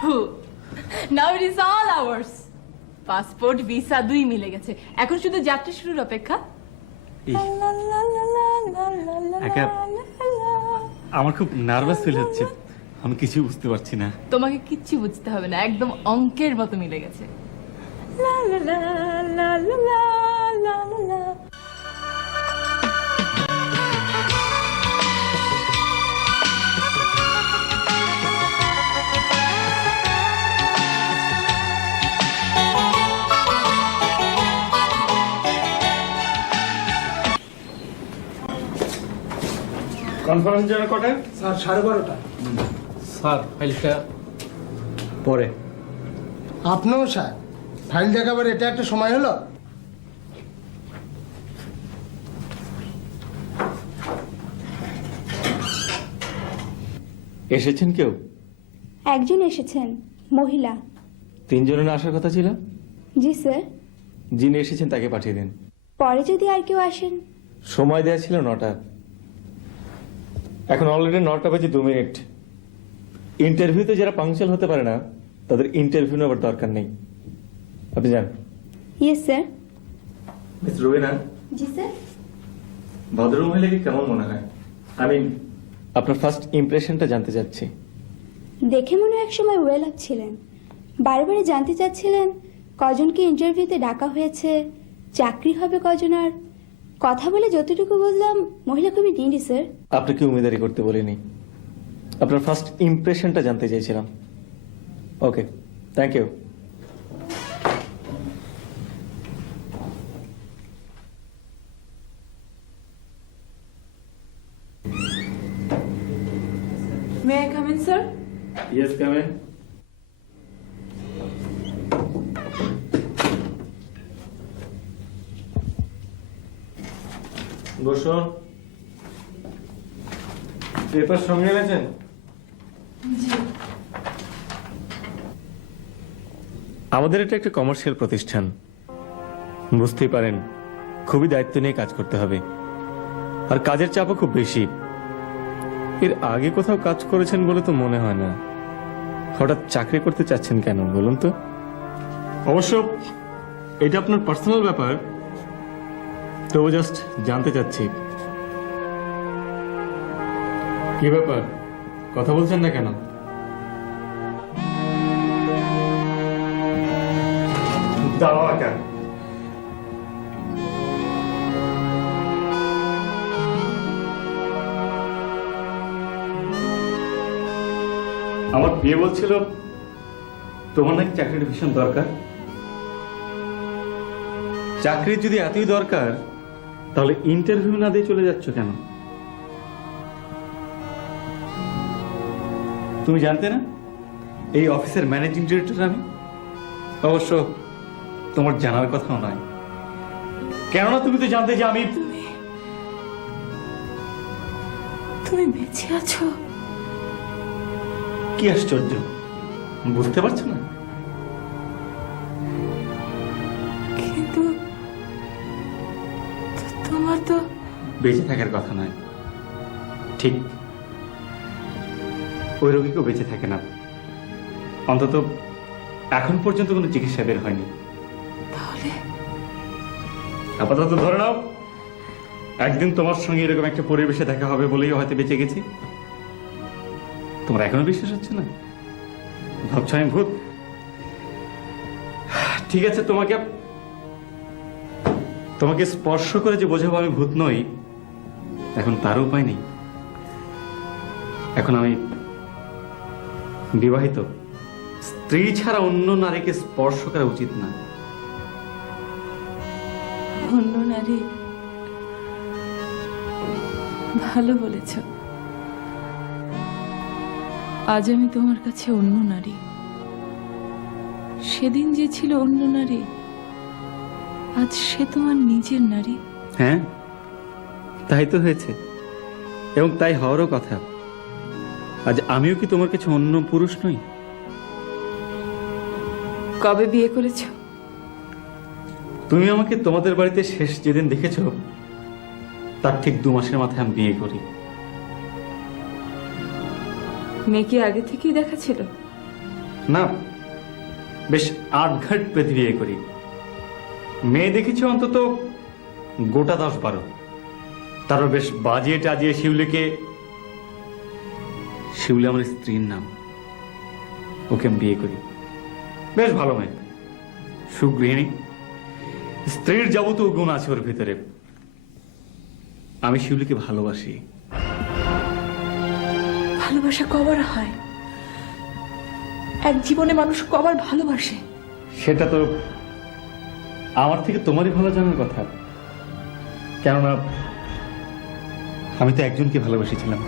Now it is all ours. Passport visa দুই মিলে গেছে, এখন শুধু যাত্রা শুরুর অপেক্ষা। আমার খুব নার্ভাস ফিল হচ্ছে, আমি কিছু বুঝতে পারছি না। তোমাকে কিচ্ছু বুঝতে হবে না, একদম অঙ্কের মতো মিলে গেছে। কনফারেন্স যেন কটায়? স্যার 12:30। স্যার ফাইলটা পরে। আপনিও স্যার ফাইল দেখাবার এটা একটা সময় হলো? এসেছেন কেউ? একজন এসেছেন, মহিলা। তিনজনের আসার কথা ছিল। জি স্যার। যিনি এসেছেন তাকে পাঠিয়ে দিন। পরে যদি আর কেউ আসেন। সময় দেওয়া ছিল 9টা, এখন অলরেডি 9টা বেজে 2 মিনিট। ইন্টারভিউতে যারা পাংচুয়াল হতে পারে না তাদের ইন্টারভিউ নেওয়ার দরকার নেই। আপনি যান। Yes sir. মিস রুবিনা, জি স্যার। ভদ্রমহিলাকে কেমন মনে হয়? আমি আপনার ফার্স্ট ইমপ্রেশনটা জানতে চাচ্ছি। দেখে মনে হয় এক সময় ওয়েল আপ ছিলেন, বারবার জানতে চাচ্ছিলেন কজনকে ইন্টারভিউতে ডাকা হয়েছে, চাকরি হবে কজন। আর কথা বলে যতটুকু বুঝলাম মহিলা খুবই নিডি স্যার। আপনাকে উমেদারি করতে বলিনি, আপনার ফার্স্ট ইমপ্রেশনটা জানতে চাইছিলাম। Okay, thank you. May I come in sir? Yes, come in. বসুন। পেপার সঙ্গে এনেছেন? আমাদের এটা একটা কমার্শিয়াল প্রতিষ্ঠান, বুঝতেই পারেন খুবই দায়িত্ব নিয়ে কাজ করতে হবে, আর কাজের চাপও খুব বেশি। এর আগে কোথাও কাজ করেছেন বলে তো মনে হয় না। হঠাৎ চাকরি করতে চাচ্ছেন কেন বলুন তো? অবশ্য এটা আপনার পার্সোনাল ব্যাপার, তবু জাস্ট জানতে চাচ্ছি। কি ব্যাপার, কথা বলছেন না কেন? দাঁড়াও কেন? আমার বিয়ে বলছিল তোমার নাকি চাকরির ভীষণ দরকার। চাকরির যদি এতই দরকার তাহলে ইন্টারভিউ না দিয়ে চলে যাচ্ছ কেন? তুমি জানতে না এই অফিসের ম্যানেজিং ডিরেক্টর আমি? অবশ্য তোমার জানার কথাও নয়, কেননা তুমি তো জানতে যে আমি। তুমি বেঁচে আছো? কি আশ্চর্য, বুঝতে পারছো না? কিন্তু তোমার তো বেঁচে থাকার কথা নয়। ঠিক ওই রোগীকেও বেঁচে থাকে না, অন্তত এখন পর্যন্ত কোনো চিকিৎসা বের হয়নি। তাহলে আপাতত ধরে নাও একদিন তোমার সঙ্গে এরকম একটা পরিবেশে দেখা হবে বলেই হয়তো বেঁচে গেছি। তোমার এখনো বিশ্বাস হচ্ছে না? ভাবছো আমি ভূত? ঠিক আছে, তোমাকে তোমাকে স্পর্শ করে যে বোঝাবো আমি ভূত নই, এখন তার উপায় নেই। এখন আমি বিবাহিত, স্ত্রী ছাড়া অন্য নারীকে স্পর্শ করা উচিত না। অন্য নারী, ভালো বলেছ। আজ আমি তোমার কাছে অন্য নারী, সেদিন যে ছিল অন্য নারী আজ সে তোমার নিজের নারী। হ্যাঁ, তাই তো হয়েছে, এবং তাই হওয়ারও কথা। আজ আমিও কি তোমার কাছে অন্য পুরুষ নই? কবে বিয়ে করেছো? তুমি আমাকে তোমাদের বাড়িতে শেষ যেদিন দেখেছো তার ঠিক 2 মাসের মাথায় আমি বিয়ে করি। মেয়েকে আগে থেকেই দেখা ছিল? না, বেশ আটঘাট পেতে বিয়ে করি। মেয়ে দেখেছি অন্তত গোটা 10-12, তারও বেশ বাজিয়ে টাজিয়ে শিউলি আমার স্ত্রীর নাম, ওকে আমি বিয়ে করি। বেশ ভালো মেয়ে, সুগৃহিণী, স্ত্রীর যাবতীয় গুণ আছে ওর ভিতরে। আমি শিউলিকে ভালোবাসি। ভালোবাসা কবার হয়? এক জীবনে মানুষ কবার ভালোবাসে? সেটা তো আমার থেকে তোমারই ভালো জানার কথা, কেননা আমি তো একজনকে ভালোবেসেছিলাম।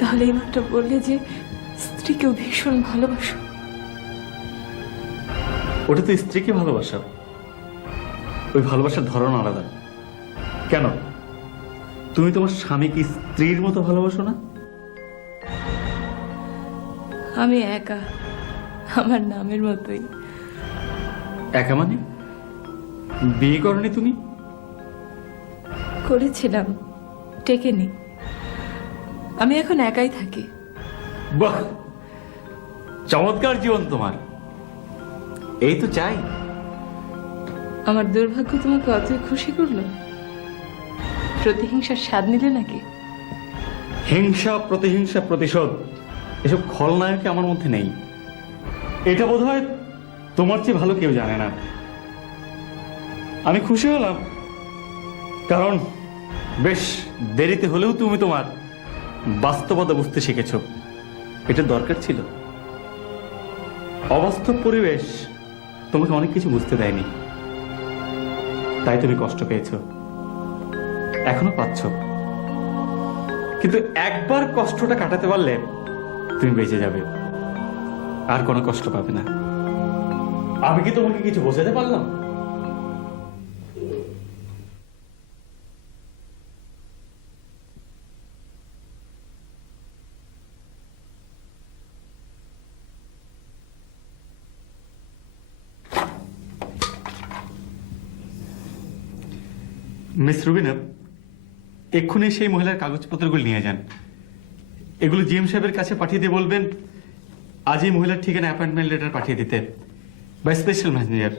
তাহলে এইমাত্র বললে যে স্ত্রীকেও ভীষণ ভালোবাসো। ওটা তো স্ত্রীকে ভালোবাসা, ওই ভালোবাসার ধরন আলাদা। কেন, তুমি তোমার স্বামীকে স্ত্রীর মতো ভালোবাসো না? আমি একা, আমার নামের মতোই। একা মানে? বিয়ে করনি তুমি? করেছিলাম, টেকেনি। আমি এখন একাই থাকি। বাহ, চমৎকার জীবন তোমার। এই তো চাই। আমার দুর্ভাগ্য তোমাকে অতই খুশি করলো? প্রতিহিংসার স্বাদ নিলে নাকি? হিংসা, প্রতিহিংসা, প্রতিশোধ, এসব খলনায়কে আমার মধ্যে নেই। এটা বোধহয় তোমার চেয়ে ভালো কেউ জানে না। আমি খুশি হলাম, কারণ বেশ দেরিতে হলেও তুমি তোমার বাস্তবতা বুঝতে শিখেছ। এটা দরকার ছিল। অবাস্তব পরিবেশ তোমাকে অনেক কিছু বুঝতে দেয়নি, তাই তুমি কষ্ট পেয়েছ, এখনো পাচ্ছ। কিন্তু একবার কষ্টটা কাটাতে পারলে তুমি বেঁচে যাবে, আর কোনো কষ্ট পাবে না। আমি কি তোমাকে কিছু বোঝাতে পারলাম? মিস রুবিনা, এক্ষুনি সেই মহিলার কাগজপত্রগুলো নিয়ে যান। এগুলো জিএম সাহেবের কাছে পাঠিয়ে দিয়ে বলবেন আজই মহিলার ঠিকানা অ্যাপয়েন্টমেন্ট লেটার পাঠিয়ে দিতে, বা স্পেশাল ম্যানেজার।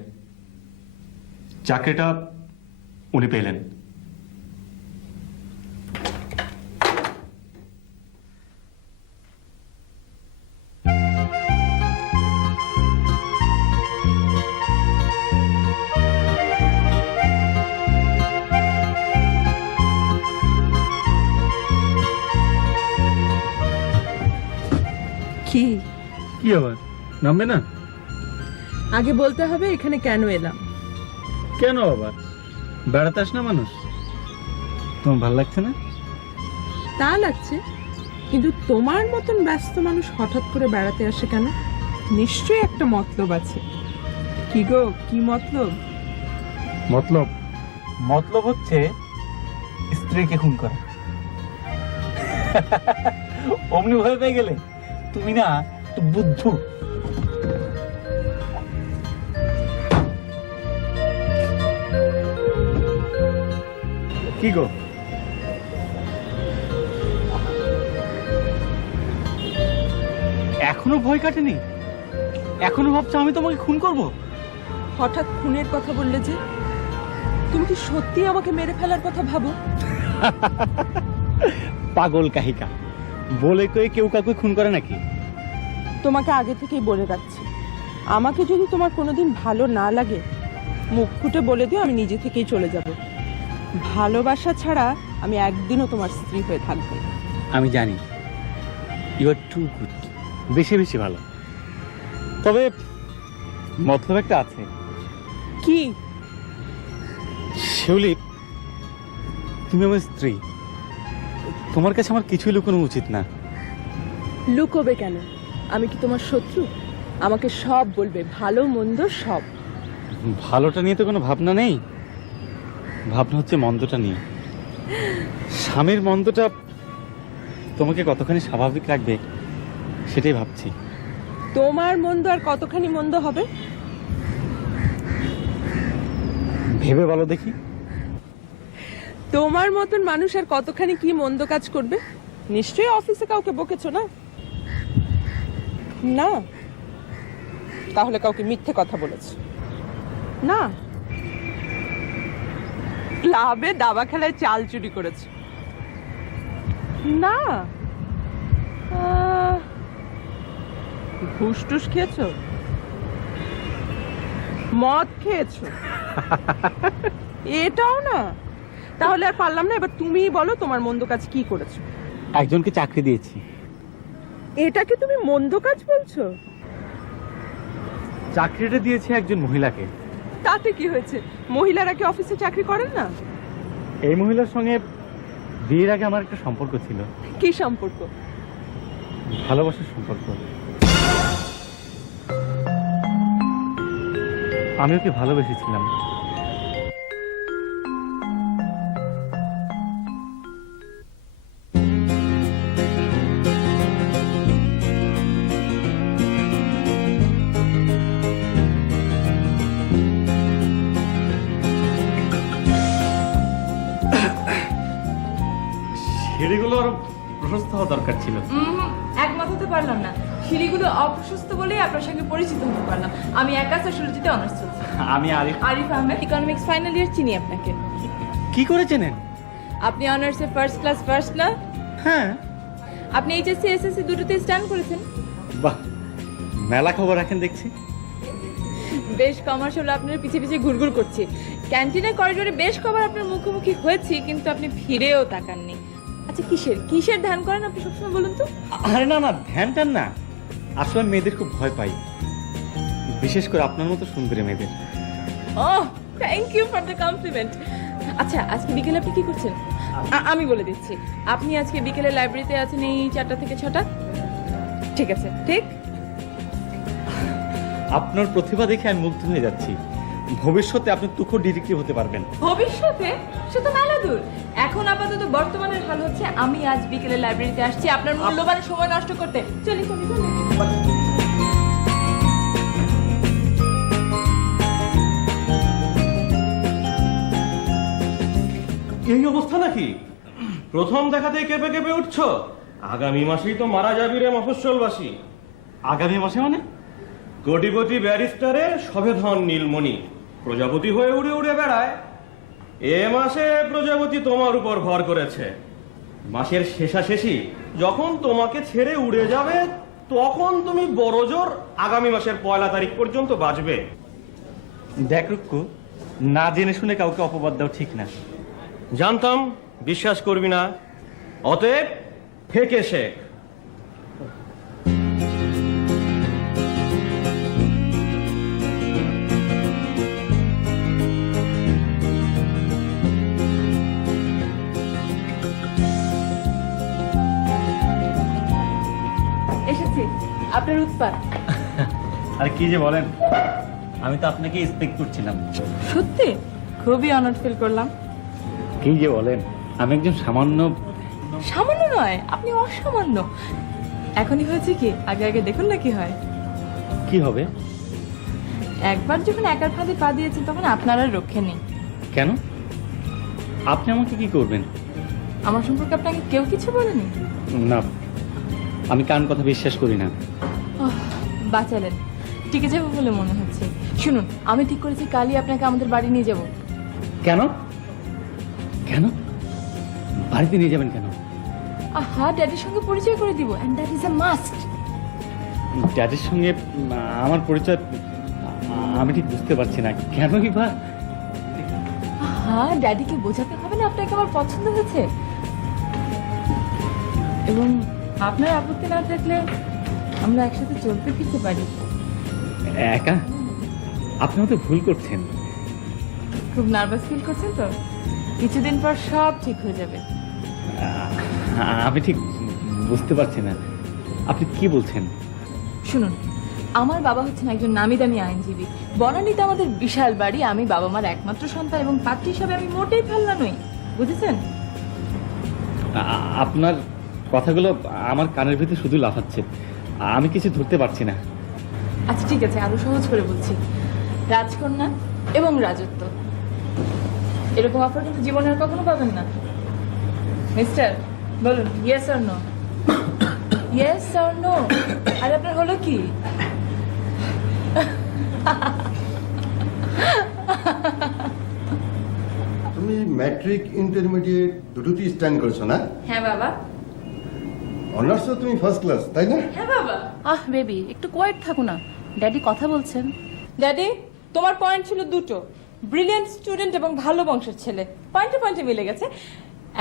চাকরিটা উনি পেলেন। কি কি আবার নামবে না? আগে বলতে হবে এখানে কেন এলাম। কেন আবার? বেড়াতে আস না মানুষ, তোমার ভালো লাগছে না? তা লাগছে, কিন্তু তোমার মতন ব্যস্ত মানুষ হঠাৎ করে বেড়াতে আসে কেন? নিশ্চয়ই একটা মতলব আছে। কি গো, কি মতলব? মতলব? মতলব হচ্ছে স্ত্রীকে খুন করা। অমনি ভয় পেয়ে গেলে? তুমি না একটু বুদ্ধু। কি গো, এখনো ভয় কাটেনি? এখনো ভাবছো আমি তোমাকে খুন করব? হঠাৎ খুনের কথা বললে যে, তুমি কি সত্যি আমাকে মেরে ফেলার কথা ভাবো? পাগল কাহিকা, বলে কয়ে কেউ কাউকে খুন করে নাকি? তোমাকে আগে থেকেই বলে রাখছি, আমাকে যদি তোমার কোনোদিন ভালো না লাগে, মুখ ফুটে বলে দিও, আমি নিজে থেকেই চলে যাব। ভালোবাসা ছাড়া আমি একদিনও তোমার স্ত্রী হয়ে থাকবো। আমি জানি ইউ আর টু গুড, বেশি বেশি ভালো। তবে মতলব একটা আছে। কি? শিউলি, তুমি আমার স্ত্রী, তোমার কাছে আমার কিছুই লুকানো উচিত না। লুকোবে কেন? আমি কি তোমার শত্রু? আমাকে সব বলবে, ভালো মন্দ সব। ভালোটা নিয়ে তো কোনো ভাবনা নেই, ভাবনা হচ্ছে মন্দটা নিয়ে। স্বামীর মন্দটা তোমাকে কতখানি স্বাভাবিক রাখবে সেটাই ভাবছি। তোমার মন্দ আর কতখানি মন্দ হবে? ভেবে বলো দেখি। তোমার মতন মানুষ আর কতখানি কি মন্দ কাজ করবে? নিশ্চয়ই অফিসে কাউকে বকেছো না? না, তাহলে কাউকে মিথ্যে কথা বলেছে? না, ক্লাবে দাবা খেলায় চাল চুরি করেছে? না, ঘুষ টুস খেয়েছো? মদ খেয়েছো? এটাও না? তাহলে আর পারলাম না, এবার তুমিই বলো তোমার মন্দ কাজ কি করেছো? একজনকে চাকরি দিয়েছি। এটাকে তুমি মন্দ কাজ বলছো? চাকরিটা দিয়েছি একজন মহিলাকে। তাতে কি হয়েছে? মহিলারা কি অফিসে চাকরি করেন না? এই মহিলার সঙ্গে বিয়ের আগে আমার একটা সম্পর্ক ছিল। কি সম্পর্ক? ভালোবাসার সম্পর্ক। আমি ওকে ভালোবেসেছিলাম। সিঁড়িগুলো আরো প্রশস্ত হওয়া দরকার ছিল। একমত হতে পারলাম না। সিঁড়িগুলো অপ্রশস্ত বলেই আপনার সঙ্গে পরিচিত হতে পারলাম। আমি একা সোশ্যোলজিতে অনার্স চলছি। আমি Arif. Arif Ahmed, economics final year. চিনি আপনাকে। কি করে চেনেন? আপনি অনার্সে ফার্স্ট ক্লাস ফার্স্ট না? হ্যাঁ। আপনি এইচএসসি এসএসসি দুটোতে স্ট্যান্ড করেছেন। বাহ, মেলা খবর রাখেন দেখছি। বেশ কমার্স হলো আপনার পিছে পিছে ঘুরঘুর করছি। ক্যান্টিনের করিডোরে বেশ কবার আপনার মুখোমুখি হয়েছি, কিন্তু আপনি ফিরেও তাকাননি। আচ্ছা, কিসের ধ্যান করেন আপনি সবসময় বলুন তো? আরে না না, ধ্যান টান না। আসলে আমি মেয়েদের খুব ভয় পাই, বিশেষ করে আপনার মতো সুন্দরী মেয়েদের। ওহ, thank you for the compliment. আচ্ছা, আজকে বিকেলে আপনি কি করছেন? আমি বলে দিচ্ছি। আপনি আজকে বিকেলে লাইব্রেরিতে আছেন এই 4টা থেকে 6টা। ঠিক আছে, ঠিক। আপনার প্রতিভা দেখে আমি মুগ্ধ হয়ে যাচ্ছি। ভবিষ্যতে আপনি তুখোড় ডিরেক্টর হতে পারবেন। ভবিষ্যতে সে তো মেলা দূর। এখন আপাতত বর্তমানের হাল হচ্ছে আমি আজ বিকেলে লাইব্রেরিতে আসছি আপনার মূল্যবান সময় নষ্ট করতে। চলি চলি চলি। এই অবস্থা নাকি? প্রথম দেখাতেই কেঁপে কেঁপে উঠছো? আগামী মাসেই তো মারা যাবি রে মফস্বলবাসী। আগামী মাসে মানে? কোটিপতি ব্যারিস্টারের সবেধন নীলমণি প্রজাপতি হয়ে উড়ে উড়ে বেড়ায়। এ মাসে প্রজাপতি তোমার উপর ভর করেছে। মাসের শেষাশেষি যখন তোমাকে ছেড়ে উড়ে যাবে, তখন তুমি বড়জোর আগামী মাসের 1 তারিখ পর্যন্ত বাঁচবে। দেখ রুক্কু, না জেনে শুনে কাউকে অপবাদ দাও ঠিক না। জানতাম বিশ্বাস করবি না, অতএব থেকে শেখ। এসেছি, আপনার উৎপাত। আর কি যে বলেন, আমি তো আপনাকে এক্সপেক্ট করছিলাম। সত্যি খুবই অনার্ড ফিল করলাম। কি যে বলেন, আমি একজন সামান্য নয়, আপনি অসামান্য। এখনই হয়েছে কি, আগে আগে দেখুন না কি হয়। কি হবে? একবার যখন একার ফাঁদে পা দিয়েছেন, তখন আপনার আর রক্ষে নেই। কেন? আপনি আমাকে কি করবেন? আমার সম্পর্কে আপনাকে কেউ কিছু বলেনি? না, আমি কান কথা বিশ্বাস করি না। বাঁচালেন, টিকে যাবো বলে মনে হচ্ছে। শুনুন, আমি ঠিক করেছি কালই আপনাকে আমাদের বাড়ি নিয়ে যাব। কেন? কেন বাড়িতে নিয়ে যাবেন কেন? আহা, ড্যাডির সঙ্গে পরিচয় করে দিব, and that is a must. ড্যাডির সঙ্গে আমার পরিচয় আমি ঠিক বুঝতে পারছি না। কেনই বা? হ্যাঁ, ড্যাডিকে বোঝাতে হবে না আপনাকে আমার পছন্দ হয়েছে, এবং আপনার আপত্তি না থাকলে আমরা একসাথে চলতে ফিরতে পারি। একা? আপনি হয়তো ভুল করছেন। খুব নার্ভাস ফিল করছেন তো? কিছুদিন পর সব ঠিক হয়ে যাবে। আমি ঠিক বুঝতে পারছি না আপনি কি বলছেন। শুনুন, আমার বাবা হচ্ছেন একজন নামি দামি আইনজীবী। বনানীতে আমাদের বিশাল বাড়ি। আমি বাবা মার একমাত্র সন্তান, এবং পাত্রী হিসাবে আমি মোটেই ফেলনা নই, বুঝেছেন? আপনার কথাগুলো আমার কানের ভিতরে শুধু লাফাচ্ছে, আমি কিছু ধরতে পারছি না। আচ্ছা ঠিক আছে, আরো সহজ করে বলছি। রাজকন্যা এবং রাজত্ব, এরকম অফার কিন্তু জীবনে আর কখনো পাবেন না। মিস্টার, বলুন yes or no? Yes or no? আর আপনার হলো কি? কি? তুমি ম্যাট্রিক ইন্টারমিডিয়েট দুটোতেই স্ট্যান্ড করেছো না? হ্যাঁ বাবা। অনার্সও তুমি ফার্স্ট ক্লাস, তাই না? হ্যাঁ বাবা। আহ বেবি, একটু কোয়াইট থাকো না, ড্যাডি কথা বলছেন। ড্যাডি, তোমার পয়েন্ট ছিল দুটো, ব্রিলিয়ান্ট স্টুডেন্ট এবং ভালো বংশের ছেলে। পয়েন্টে পয়েন্টে মিলে গেছে।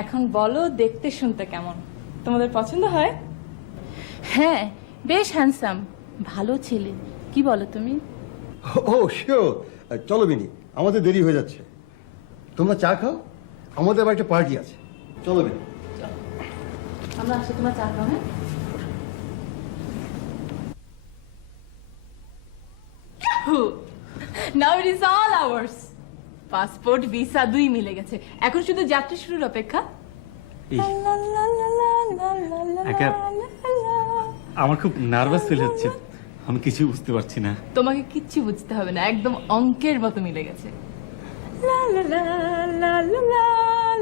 এখন বলো, দেখতে শুনতে কেমন? তোমাদের পছন্দ হয়? হ্যাঁ, বেশ হ্যান্ডসাম, ভালো ছেলে। কি বলো তুমি? ও শিওর। চলো বিনি, আমাদের দেরি হয়ে যাচ্ছে। তোমরা চা খাও, আমাদের আবার একটা পার্টি আছে। চলো বিনি। আমরা আসি, তোমার চা খাও। হ্যাঁ, now it is all ours. Passport, visa দুই মিলে গেছে। এখন শুধু যাত্রা শুরুর অপেক্ষা। এই, একা আমার খুব নার্ভাস ফিল হচ্ছে, আমি কিছু বুঝতে পারছি না। তোমাকে কিচ্ছু বুঝতে হবে না, একদম অঙ্কের মতো মিলে গেছে। লা লা লা লা লা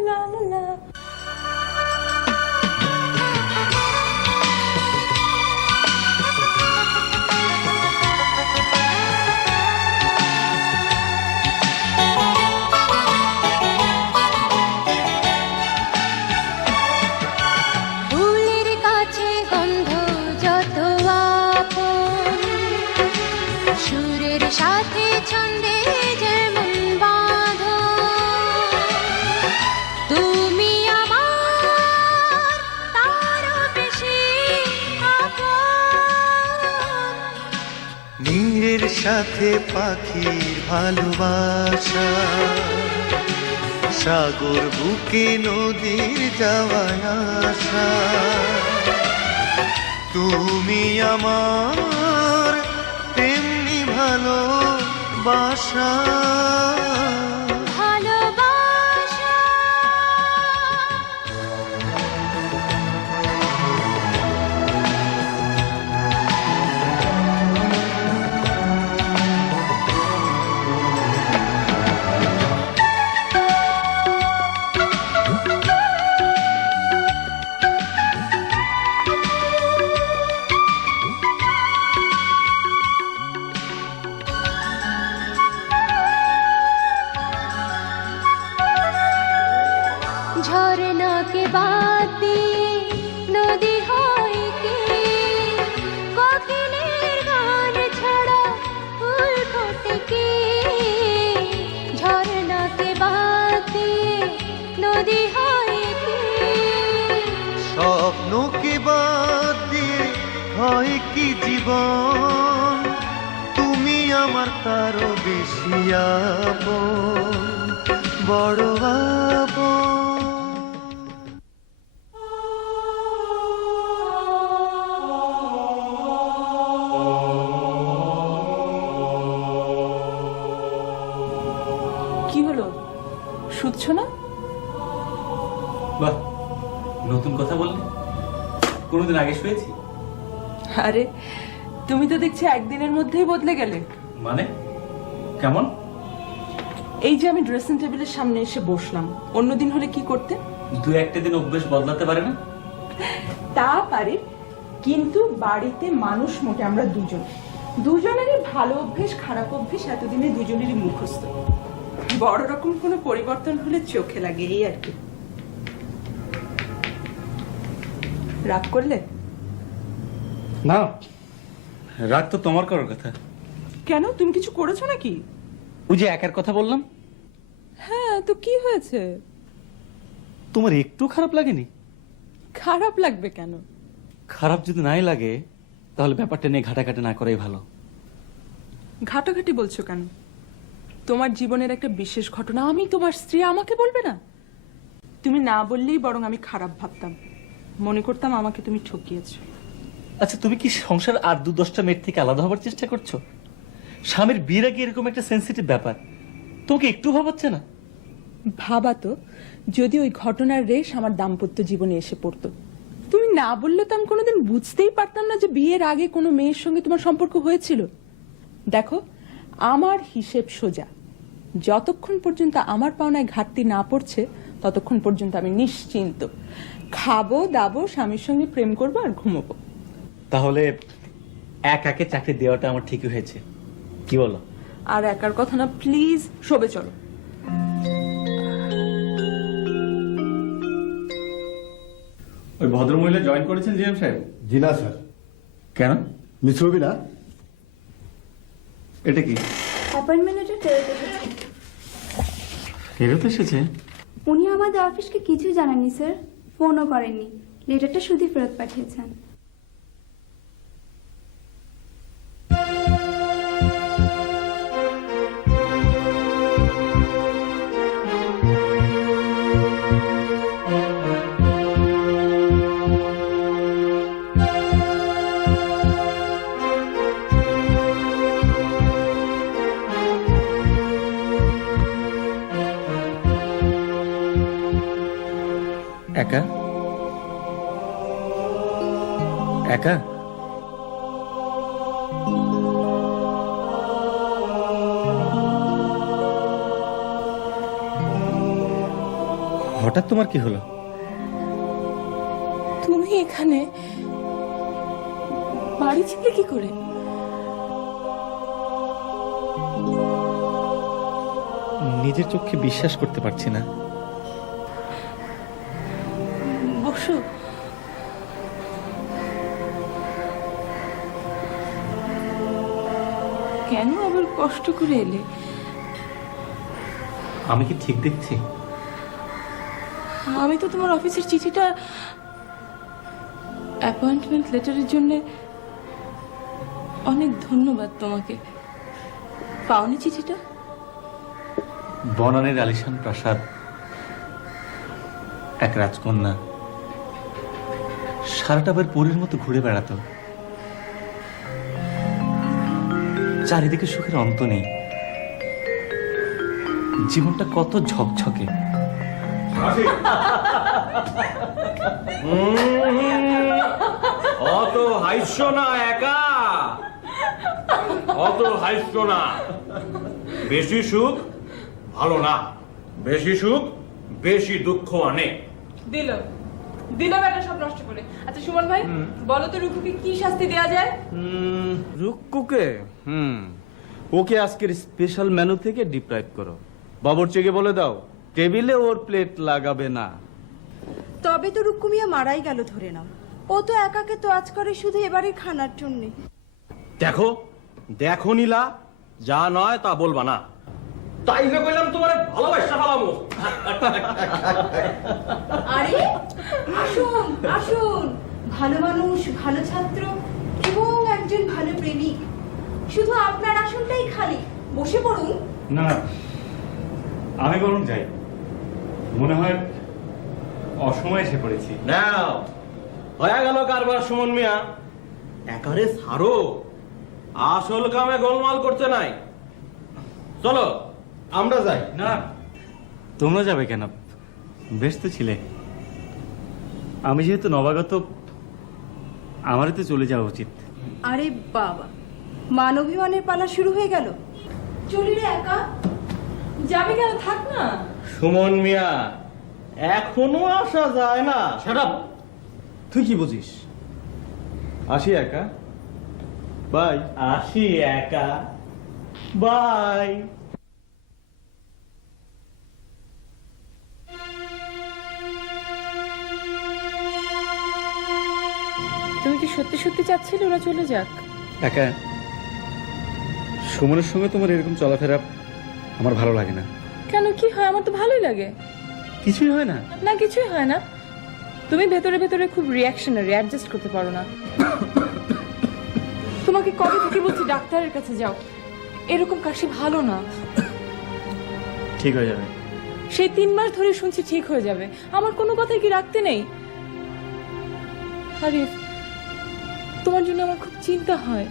লা লা লা। ফুলের কাছে গন্ধ যত আপন, সুরের সাথে ছন্দে যেমন বাঁধন, তুমি আমার তারও বেশি আপন। নীরের সাথে পাখির ভালোবাসা, সাগর বুকে নদীর যাওয়া আসা, তুমি আমার তেমনি ভালোবাসা। ভালোবাসা ঝরনাকে বাদ দিয়ে নদী হয় কি, কোকিলের গান ছাড়া ফুল ফোটে কি। ঝরনাকে বাদ দিয়ে নদী হয় কি, স্বপ্নকে বাদ দিয়ে হয় কি জীবন, তুমি আমার তারও বেশি আপন, বড় আপন। কি হলো, শুচ্ছ না? বাহ, নতুন কথা বললে, কোনোদিন আগে শুয়েছি? আরে তুমি তো দেখছি একদিনের মধ্যেই বদলে গেলে। মানে কেমন? এই যে আমি ড্রেসিং টেবিলের সামনে এসে বসলাম, অন্যদিন হলে কি করতে? দু একটা দিন অভ্যেস বদলাতে পারে না? তা পারে, কিন্তু বাড়িতে মানুষ মোটে আমরা দুজনেরই ভালো অভ্যেস খারাপ অভ্যেস এতদিনে দুজনেরই মুখস্থ। বড় রকম কোনো পরিবর্তন হলে চোখে লাগে, এই আর কি। রাগ করলে? না, রাগ তো তোমার করার কথা। কেন, তুমি কিছু করেছো নাকি? ওই যে একার কথা বললাম। হ্যাঁ, তো কি হয়েছে? তোমার একটু খারাপ লাগেনি? খারাপ লাগবে কেন? খারাপ যদি নাই লাগে তাহলে ব্যাপারটা নিয়ে ঘাটাঘাটি না করাই ভালো। ঘাটাঘাটি বলছো কেন? তোমার জীবনের একটা বিশেষ ঘটনা আমি তোমার স্ত্রী, আমাকে বলবে না? তুমি না বললেই বরং আমি খারাপ ভাবতাম, মনে করতাম আমাকে তুমি ঠকিয়েছো। আচ্ছা, তুমি কি সংসার আর 2-10টা মেয়ের থেকে আলাদা হবার চেষ্টা করছো? স্বামীর বিয়ের আগে এরকম একটা সেন্সিটিভ ব্যাপার, তোমাকে একটু ভাবাচ্ছে না? ভাবাতো যদি ওই ঘটনার রেশ আমার দাম্পত্য জীবনে এসে পড়তো। তুমি না বললে তো আমি কোনোদিন বুঝতেই পারতাম না যে বিয়ের আগে কোনো মেয়ের সঙ্গে তোমার সম্পর্ক হয়েছিল। দেখো, আমার হিসেব সোজা, যতক্ষণ পর্যন্ত আমার পাওনায় ঘাটতি না পড়ছে ততক্ষণ পর্যন্ত আমি নিশ্চিন্ত। খাবো দাবো, স্বামীর সঙ্গে প্রেম করবো আর ঘুমোবো। তাহলে একাকে চাকরি দেওয়াটা আমার ঠিকই হয়েছে, কি বলো? আর একার কথা না, প্লিজ শোবে চলো। ওই ভদ্রমহিলা জয়েন করেছেন জিএম সাহেব? জি না স্যার। কেন? মিস রবি না? এটা কি? অ্যাপয়েন্টমেন্ট লেটার ফেরত এসেছে। ফেরত এসেছে? উনি আমাদের অফিসকে কিছু জানাননি স্যার, ফোনও করেননি, লেটারটা শুধু ফেরত পাঠিয়েছেন। একা একা হঠাৎ তোমার কি হলো? তুমি এখানে বাড়ি ছিলে কি করে? নিজের চোখে বিশ্বাস করতে পারছি না। বসো। কেন আবার কষ্ট করে এলে? আমি কি ঠিক দেখছি? আমি তো তোমার অফিসের চিঠিটা অ্যাপয়েন্টমেন্ট লেটারের জন্য অনেক ধন্যবাদ তোমাকে। পাওনি চিঠিটা? বনানীর আলিশান প্রাসাদ, এক রাজকন্যা সারাটা বার পরীর মতো ঘুরে বেড়াতো, চারিদিকে সুখের অন্ত নেই, জীবনটা কত ঝকঝকে। অত হাইস্য না একা, অত হাইস্য না। বেশি সুখ ভালো না, বেশি সুখ বেশি দুঃখ আনে। দিল বেটা সব নষ্ট করে। আচ্ছা সুমন ভাই, বলো তো রুকুকে কি শাস্তি দেয়া যায়? রুক্কুকে ওকে আজকের স্পেশাল মেনু থেকে ডিপ্রাইভ করো। বাবুর্চিকে বলে দাও টেবিলে ওর প্লেট লাগাবে না। তবে তো রুক্কু মিয়া মারাই গেল ধরে নাও। ও তো একাকে তো আজ করে শুধু এবারে খানার জন্যে। দেখো দেখো নীলা, যা নয় তা বলবা না। তাই না কইলাম তোমার ভালোবাসা ফেলামো। আরে আসুন আসুন, ভালো মানুষ, ভালো ছাত্র এবং একজন ভালো প্রেমিক। শুধু আপনার আসনটাই খালি, বসে পড়ুন। না, আমি বরং যাই, মনে হয় অসময়ে এসে পড়েছি। নাও হয়ে গেল কারবার সুমন মিয়া, একারে ছাড়ো, আসল কামে গোলমাল করতে নাই। চলো আমরা যাই। না, তোমরা যাবে কেন? বেশ তো ছিলে। আমি যেহেতু নবাগত, আমারই তো চলে যাওয়া উচিত। আরে বাবা, মানবিমানের পালা শুরু হয়ে গেল। চলি রে একা। যাবে কেন? থাক না। সুমন মিয়া, এখনো আসা যায় না। শাট তুই কি বুঝিস? আসি একা, বাই। আসি একা, বাই। তুমি কি সত্যি সত্যি চাচ্ছিলে ওরা চলে যাক? একা সুমনের সঙ্গে তোমার এরকম চলাফেরা আমার ভালো লাগে না। কেন, কি হয়? আমার তো ভালোই লাগে। কিছুই হয় না? না, কিছুই হয় না। তুমি ভেতরে ভেতরে খুব রিঅ্যাকশনারি, অ্যাডজাস্ট করতে পারো না। তোমাকে কবে থেকে বলছি ডাক্তারের কাছে যাও, এরকম কাশি ভালো না। ঠিক হয়ে যাবে। সেই 3 মাস ধরে শুনছি ঠিক হয়ে যাবে, আমার কোনো কথাই কি রাখতে নেই? আরে তোমার জন্য আমার খুব চিন্তা হয়।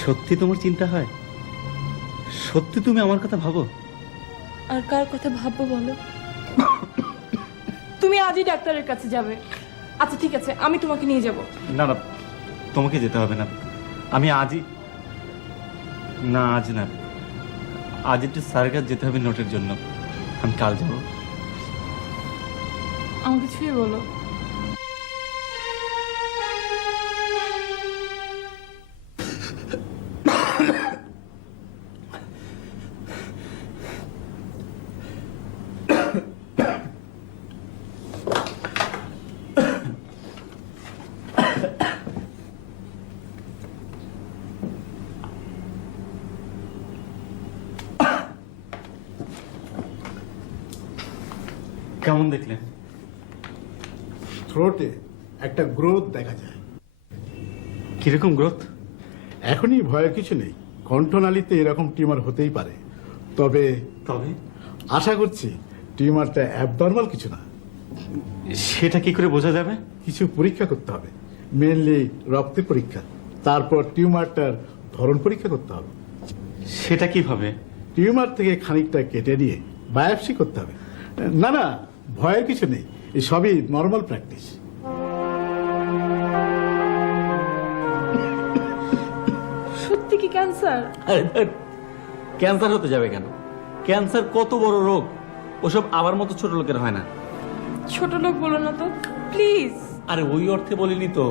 সত্যি তোমার চিন্তা হয়? সত্যি তুমি আমার কথা ভাবো? আর কার কথা ভাববো বলো? তুমি আজই ডাক্তারের কাছে যাবে। আচ্ছা ঠিক আছে, আমি তোমাকে নিয়ে যাব। না না, তোমাকে যেতে হবে না। আমি আজই, না আজ না, আজ একটু স্যারের কাছে যেতে হবে নোটের জন্য। আমি কাল যাব। আমাকে ছুঁয়ে বলো। কেমন দেখলেন? থ্রোটে একটা গ্রোথ দেখা যায়। কিরকম গ্রোথ? এখনই ভয়ের কিছু নেই, কণ্ঠনালীতে এরকম টিউমার হতেই পারে, তবে তবে আশা করছি টিউমারটা অ্যাবনর্মাল কিছু না। সেটা কি করে বোঝা যাবে? কিছু পরীক্ষা করতে হবে, মেনলি রক্তের পরীক্ষা, তারপর টিউমারটার ধরন পরীক্ষা করতে হবে। সেটা কিভাবে? টিউমার থেকে খানিকটা কেটে নিয়ে বায়োপসি করতে হবে। না না, ভয়ের কিছু নেই, এই সবই নর্মাল প্র্যাকটিস। সত্যি কি ক্যান্সার? ক্যান্সার হতে যাবে কেন? ক্যান্সার কত বড় রোগ, ওসব আমার মতো ছোট লোকের হয় না। ছোট লোক বলো না তো প্লিজ। আরে ওই অর্থে বলিনি তো,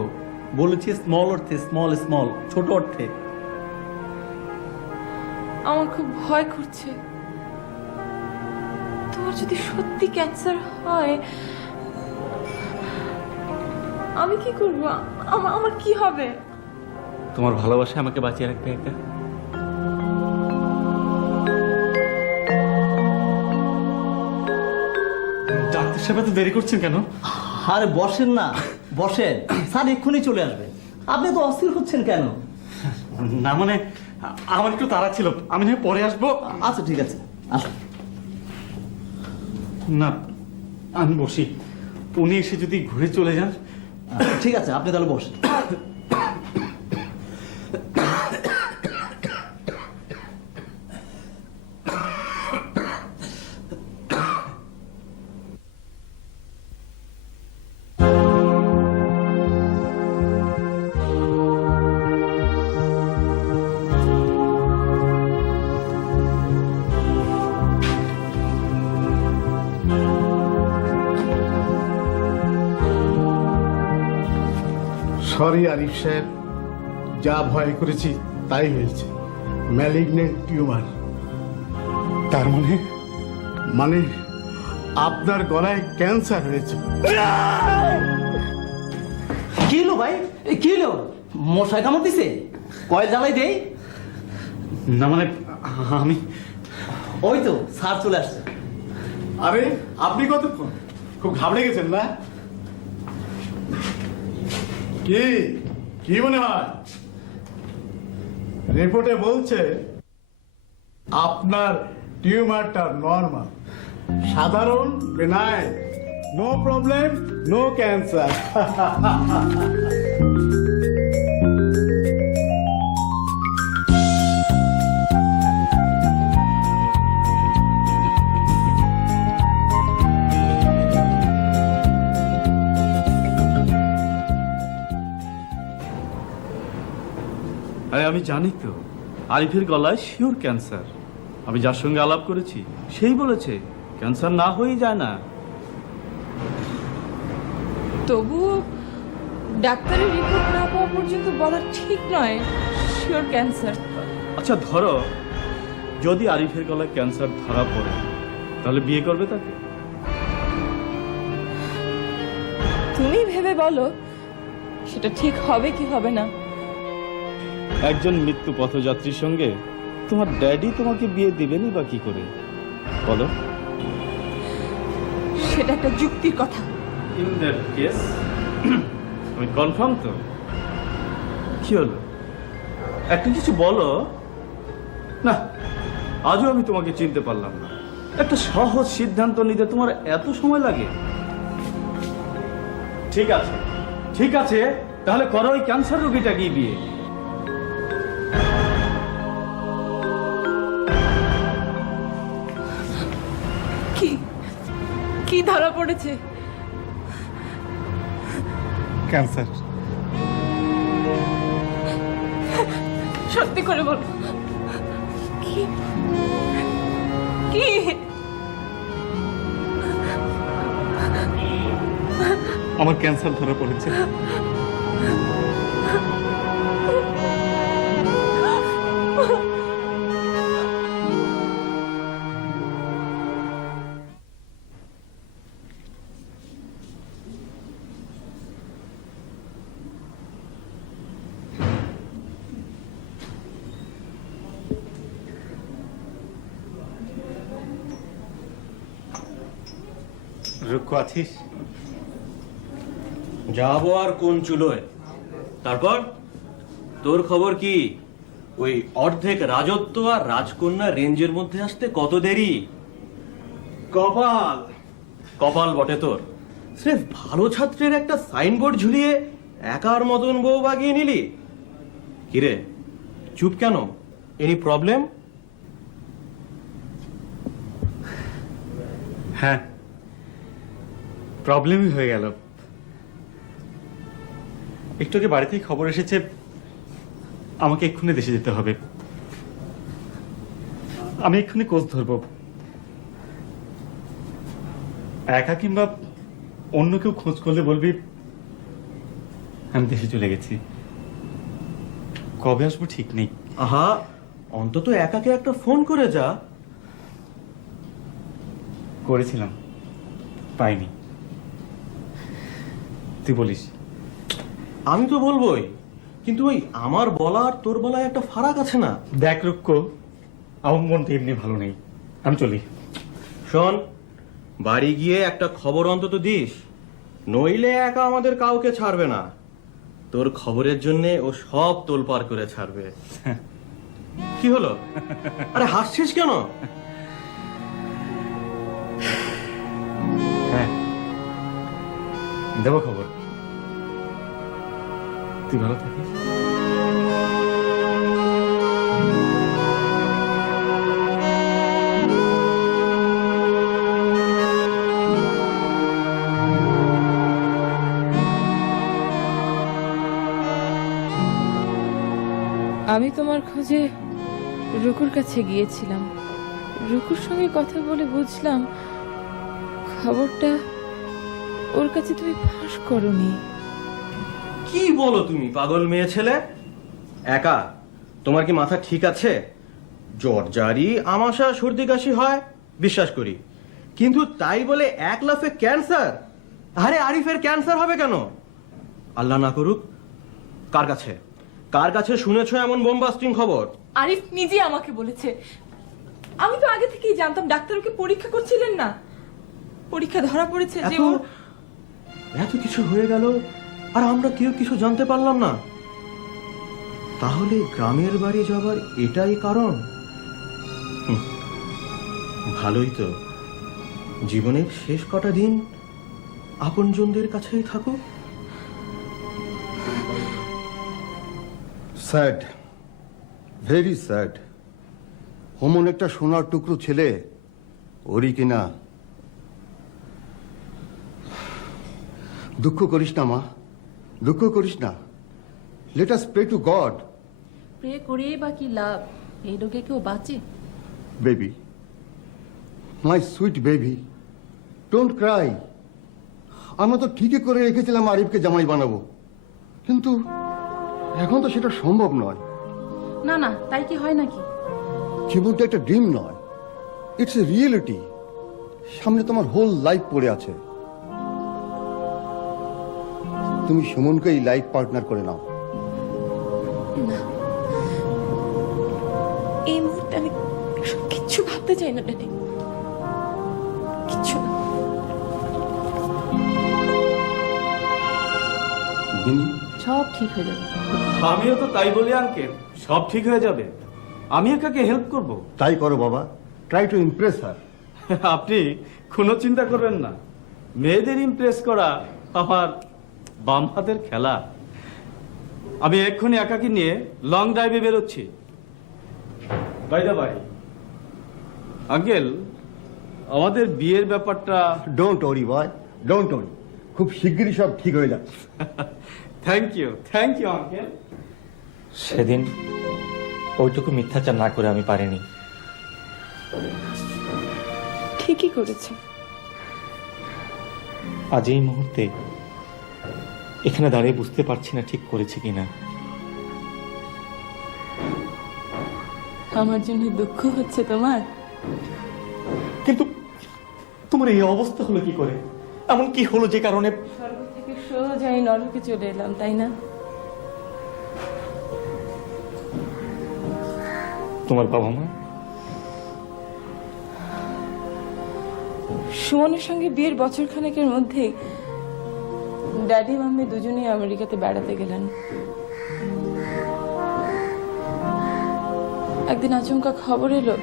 বলেছি স্মল অর্থে, স্মল স্মল, ছোট অর্থে। আমার খুব ভয় করছে। তোমার যদি সত্যি ক্যান্সার হয় আমি কি করব? আমার কি হবে? তোমার ভালোবাসা আমাকে বাঁচিয়ে রাখবে একা। ডাক্তার সাহেব এত দেরি করছেন কেন? আরে বসেন না, বসেন, স্যার এক্ষুনি চলে আসবে। আপনি তো অস্থির হচ্ছেন কেন? না মানে আমার একটু তাড়া ছিল, আমি না পরে আসবো। আচ্ছা ঠিক আছে, আসুন। না আমি বসি, উনি এসে যদি ঘুরে চলে যান। ঠিক আছে, আপনি তাহলে বসেন। সরি আরিফ সাহেব, যা ভয় করেছি তাই হয়েছে, ম্যালিগনেন্ট টিউমার। তার মানে? মানে আপনার গলায় ক্যান্সার হয়েছে। কি হলো ভাই, কি হলো? মশাই কামড় দিছে? কয়েল জ্বালাই দেই? না মানে আমি, ওই তো স্যার চলে আসছে। আরে আপনি কতক্ষণ? খুব ঘাবড়ে গেছেন না? কি কি মনে হয়? রিপোর্টে বলছে আপনার টিউমারটা নরমাল, সাধারণ, benign, no problem, no cancer. আরে আমি জানি তো, আরিফের গলায় শিওর ক্যান্সার। আমি যার সঙ্গে আলাপ করেছি সেই বলেছে ক্যান্সার না হয়েই যায় না। তবুও ডাক্তারের রিপোর্ট না পাওয়া পর্যন্ত বলা ঠিক নয় শিওর ক্যান্সার। আচ্ছা ধরো যদি আরিফের গলায় ক্যান্সার ধরা পড়ে, তাহলে বিয়ে করবে তাকে? তুমি ভেবে বলো সেটা ঠিক হবে কি হবে না। একজন মৃত্যু পথযাত্রীর সঙ্গে তোমার ড্যাডি তোমাকে বিয়ে দিবেনই বা কি করে বলো? সেটা একটা যুক্তির কথা। ইন দ্যাট কেস আমি কনফার্ম তো। কি হলো, একটা কিছু বলো না। আজও আমি তোমাকে চিনতে পারলাম না। একটা সহজ সিদ্ধান্ত নিতে তোমার এত সময় লাগে? ঠিক আছে ঠিক আছে, তাহলে করো ওই ক্যান্সার রোগীটাকে বিয়ে। কি কি ধরা পড়েছে? ক্যান্সার। সত্যি করে বলো কি কি? আমার ক্যান্সার ধরা পড়েছে। রুক্ষ আছিস? যাবো আর কোন চুলোয়। তারপর তোর খবর কি? ওই অর্ধেক রাজত্ব আর রাজকন্যা রেঞ্জের মধ্যে আসতে কত দেরি? কপাল কপাল বটে তোর। স্রেফ ভালো ছাত্রের একটা সাইনবোর্ড ঝুলিয়ে একার মতন বউ বাগিয়ে নিলি। কিরে চুপ কেন? Any problem? হ্যাঁ, প্রবলেমই হয়ে গেল। একটু আগে বাড়ি থেকে খবর এসেছে আমাকে এক্ষুনি দেশে যেতে হবে। আমি এক্ষুনি কোচ ধরবো। একা কিংবা অন্য কেউ খোঁজ করলে বলবি আমি দেশে চলে গেছি। কবে আসবো ঠিক নেই। আহা, অন্তত একাকে একটা ফোন করে যা। করেছিলাম, পাইনি। তুই বলিস? আমি তো বলবোই, কিন্তু ওই আমার বলা আর তোর বলায় একটা ফারাক আছে না? দেখ রুক্ষ, আমার মনটা এমনি ভালো নেই, আমি চলি। শোন, বাড়ি গিয়ে একটা খবর অন্তত দিস, নইলে একা আমাদের কাউকে ছাড়বে না। তোর খবরের জন্য ও সব তোলপাড় করে ছাড়বে। কি হলো? আরে হাসছিস কেন? হ্যাঁ, দেবো খবর। তুই ভালো থাকিস। আমি তোমার খোঁজে রুকুর কাছে গিয়েছিলাম। রুকুর সঙ্গে কথা বলে বুঝলাম খবরটা ওর কাছে তুমি ফাঁস করনি। কি বলো তুমি পাগল মেয়ে ছেলে? একা তোমার কি মাথা ঠিক আছে? জ্বর জারি আমাশা সর্দি কাশি হয় বিশ্বাস করি, কিন্তু তাই বলে এক লাফে ক্যান্সার? আরে আরিফের ক্যান্সার হবে কেন? আল্লাহ না করুক। কার কাছে কার কাছে শুনেছো এমন বোমবাস্টিং খবর? আরিফ নিজে আমাকে বলেছে। আমি তো আগে থেকেই জানতাম। ডাক্তার ওকে পরীক্ষা করছিলেন না, পরীক্ষা ধরা পড়েছে যে ওর এত কিছু হয়ে গেল আর আমরা কেউ কিছু জানতে পারলাম না। তাহলে গ্রামের বাড়ি যাবার এটাই কারণ? ভালোই তো, জীবনের শেষ কটা দিন আপনজনদের কাছেই থাকো। Sad, very sad. অমন একটা সোনার টুকরো ছেলে ওরই কিনা। দুঃখ করিস না মা, দুঃখ করিস না। Let us pray to God. Pray করে বা কি লাভ? এই রোগে কেউ বাঁচে? Baby, my sweet baby, don't cry. আমরা তো ঠিকই করে রেখেছিলাম আরিফকে জামাই বানাবো, কিন্তু এখন তো সেটা সম্ভব নয়। না না, তাই কি হয় নাকি? জীবনটা একটা ড্রিম নয়, ইটস এ রিয়েলিটি। সামনে তোমার হোল লাইফ পড়ে আছে। তুমি সুমনকেই লাইফ পার্টনার করে নাও। না, এই মুহূর্তে আমি কিচ্ছু ভাবতে চাই না ড্যাডি, কিচ্ছু না। সব ঠিক হয়ে যাবে। আমিও তো তাই বলি আঙ্কেল, সব ঠিক হয়ে যাবে। আমি একাকে হেল্প করব। তাই করো বাবা, ট্রাই টু ইমপ্রেস হার। আপনি কোনো চিন্তা করবেন না, মেয়েদের ইমপ্রেস করা আমার বাম হাতের খেলা। আমি এক্ষুনি একাকি নিয়ে লং ড্রাইভে বেরোচ্ছি। বাই দা বাই আঙ্কেল, আমাদের বিয়ের ব্যাপারটা don't worry boy, don't worry. খুব শিগগিরই সব ঠিক হয়ে যাচ্ছে। Thank you uncle. সেদিন ওইটুকু মিথ্যাচার না করে আমি পারিনি। ঠিকই করেছে। আজ এই মুহূর্তে এখানে দাঁড়িয়ে বুঝতে পারছি না ঠিক করেছি কিনা। আমার জন্য দুঃখ হচ্ছে তোমার? কিন্তু তোমার এই অবস্থা হলো কি করে? এমন কি হলো যে কারণে স্বর্গ থেকে সোজা এই নরকে চলে এলাম, তাই না? তোমার বাবা মা সুমনের সঙ্গে বিয়ের বছর খানেকের মধ্যেই ড্যাডি মাম্মি দুজনেই আমেরিকাতে বেড়াতে গেলেন। একদিন আচমকা খবর এলো